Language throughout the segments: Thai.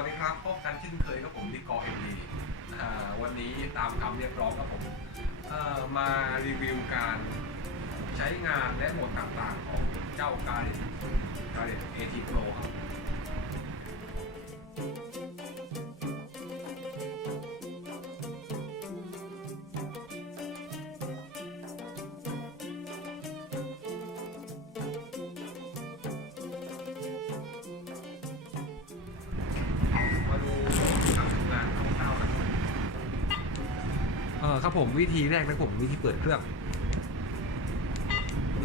วัสดีครับ พบกันเช่นเคยกับผมดิกอเอ็มดีวันนี้ตามคำเรียกร้องครับผมมารีวิวการใช้งานและโหมดต่างๆของเจ้าการ์ดการ์ด AT Pro ครับ ครับผมวิธีแรกนะผมวิธีเปิดเครื่อง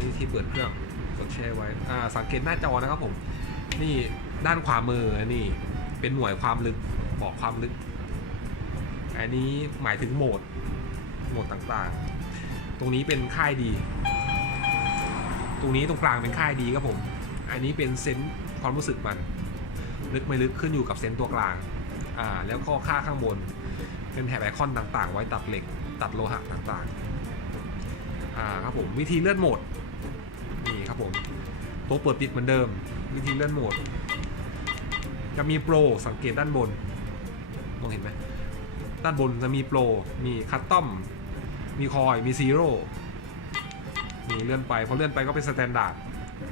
วิธีเปิดเครื่องกดแชร์ไว้อ่าสังเกตหน้าจอนะครับผม นี่ด้านขวามือนี่เป็นหน่วยความลึกบอกความลึก อันนี้หมายถึงโหมดโหมดต่างๆ ตรงนี้เป็นค่ายดี ตรงนี้ตรงกลางเป็นค่ายดีครับผม อันนี้เป็นเซนส์ความรู้สึกมัน ลึกไม่ลึกขึ้นอยู่กับเซนส์ตัวกลางอ่าแล้วก็ค่าข้างบนเป็นแถบไอคอนต่างๆ ไว้ตัดเหล็ก ตัดโลหะต่างๆอ่าครับผมวิธีเลื่อนโหมดนี่ครับผมตัวเปิดปิดเหมือนเดิม วิธีเลื่อนโหมด จะมีโปรสังเกตด้านบนมองเห็นไหมด้านบนจะมีโปรมีคัตตอมมีคอยมีซีโร่นี่เลื่อนไปพอเลื่อนไปก็เป็นสแตนดาร์ด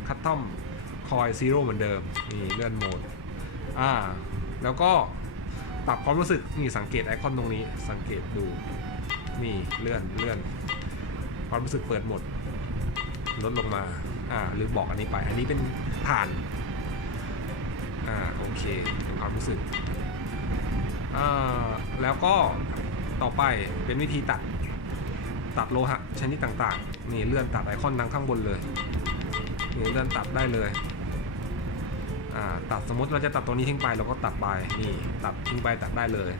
คัตตอมคอยซีโร่เหมือนเดิมนี่เลื่อนโหมดอ่าแล้วก็ปรับความรู้สึกนี่สังเกตไอคอนตรงนี้สังเกตดู นี่เลื่อนเลื่อนความรู้สึกเปิดหมดลดลงมา อ่า หรือบอกอันนี้ไป อันนี้เป็นผ่าน อ่า โอเคเป็นความรู้สึก อ่า แล้วก็ต่อไปเป็นวิธีตัด ตัดโลหะชนิดต่างๆ นี่เลื่อนตัดไอคอนทางข้างบนเลย นี่เลื่อนตัดได้เลย อ่า ตัดสมมติเราจะตัดตัวนี้ทิ้งไปเราก็ตัดไป นี่ ตัดทิ้งไปตัดได้เลย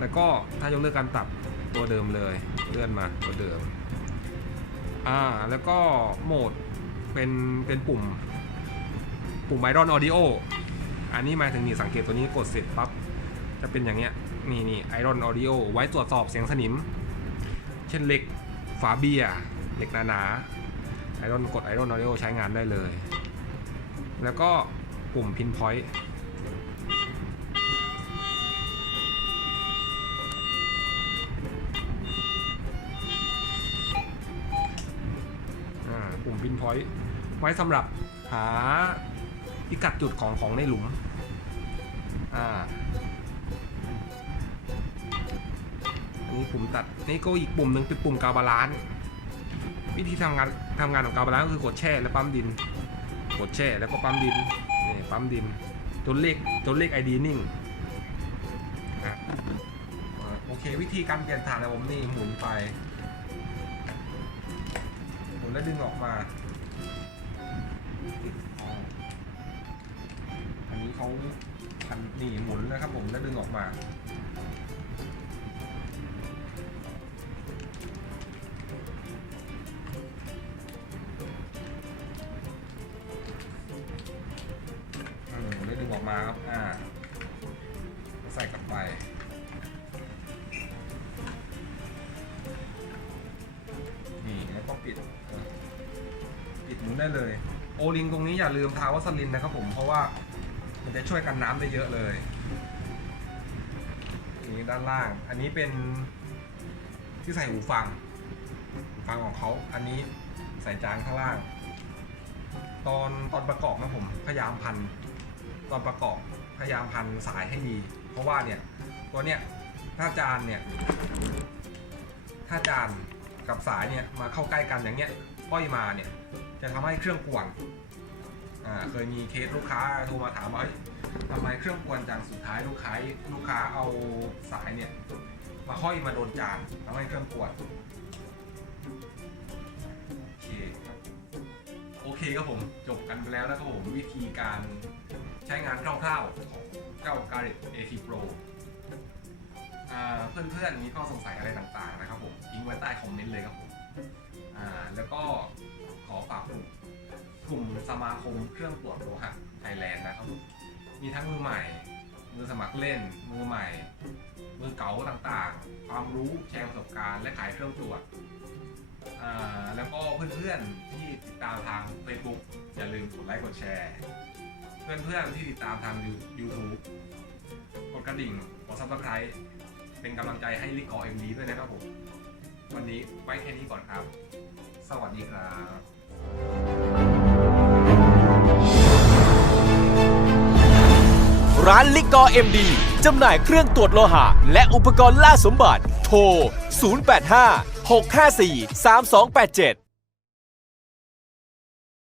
แล้วก็ถ้ายกเลิกการตัด ตัวเดิมเลยเลื่อนมาตัวเดิมอ่าแล้วก็โหมดเป็นเป็นปุ่ม ปุ่มไอรอนออดิโออันนี้หมายถึงนี่สังเกตตัวนี้กดเสร็จปั๊บจะเป็นอย่างเงี้ยนี่นี่ไอรอนออดิโอไว้ตรวจสอบเสียงสนิม เช่นเหล็กฝาเบียเหล็กหนาๆไอรอนกดไอรอนออดิโอใช้งานได้เลย แล้วก็ปุ่ม pinpoint อ่า ไว้สำหรับหาพิกัดจุดของของในหลุม อ่า อันนี้ปุ่มตัดนี่ก็อีกปุ่มหนึ่งเป็นปุ่มกาบาลานวิธีทำงานทำงานของกาบาลานก็คือกดแช่แล้วปั๊มดิน กดแช่แล้วก็ปั๊มดินนี่ปั๊มดินจนเลขจนเลขไอดีนิ่งโอเค วิธีการเปลี่ยนฐานของผมนี่หมุนไปหมุนแล้วดึงออกมา อันนี้เขาคันนี่หมุนนะครับผมแล้วดึงออกมาได้ดึงออกมาครับ อ่า ใส่กลับไปนี่แล้วก็ปิดปิดหมุนได้เลย โอลิงตรงนี้อย่าลืมทาวัสลินนะครับผมเพราะว่ามันจะช่วยกันน้ำได้เยอะเลยนี่ด้านล่าง อันนี้เป็นที่ใส่หูฟังหูฟังของเขาอันนี้ใส่จานข้างล่าง ตอนตอนประกอบนะผมพยายามพัน ตอนประกอบพยายามพันสายให้ดี เพราะว่าเนี่ยตัวเนี้ยถ้าจานเนี่ยถ้าจานกับสายเนี่ยมาเข้าใกล้กันอย่างเงี้ยห้อยมาเนี่ย จะทำให้เครื่องกวนอ่าเคยมีเคสลูกค้าโทรมาถามว่าทำไมเครื่องกวนจังสุดท้ายลูกค้าลูกค้าเอาสายเนี่ย มาห้อยมาโดนจานทำให้เครื่องกวนโอเคโอเคครับผมจบกันไปแล้วนะครับผมวิธีการใช้งานคร่าวๆของเจ้า Garrett AT Pro เพื่อนๆมีข้อสงสัยอะไรต่างๆนะครับผมทิ้งไว้ใต้คอมเมนต์เลยครับผมแล้วก็ อฝากกลุ่มกลุ่มสมาคมเครื่องตรวจโลหะไทยแลนด์นะครับผมมีทั้งมือใหม่ มือสมัครเล่น มือใหม่ มือเก๋าต่างๆ ความรู้แชร์ประสบการณ์และขายเครื่องตรวจแล้วก็เพื่อนๆที่ติดตามทาง Facebook อย่าลืมกดไลค์กดแชร์ เพื่อนๆที่ติดตามทาง YouTube กระดิ่งกดซับสไครต์เป็นกำลังใจให้ลิกอเอ็มดีด้วยนะครับผม วันนี้ไว้แค่นี้ก่อนครับ สวัสดีครับ ร้านลิกอเอ็มดีจำหน่ายเครื่องตรวจโลหะ และอุปกรณ์ล่าสมบัติ โทร 085 654 3287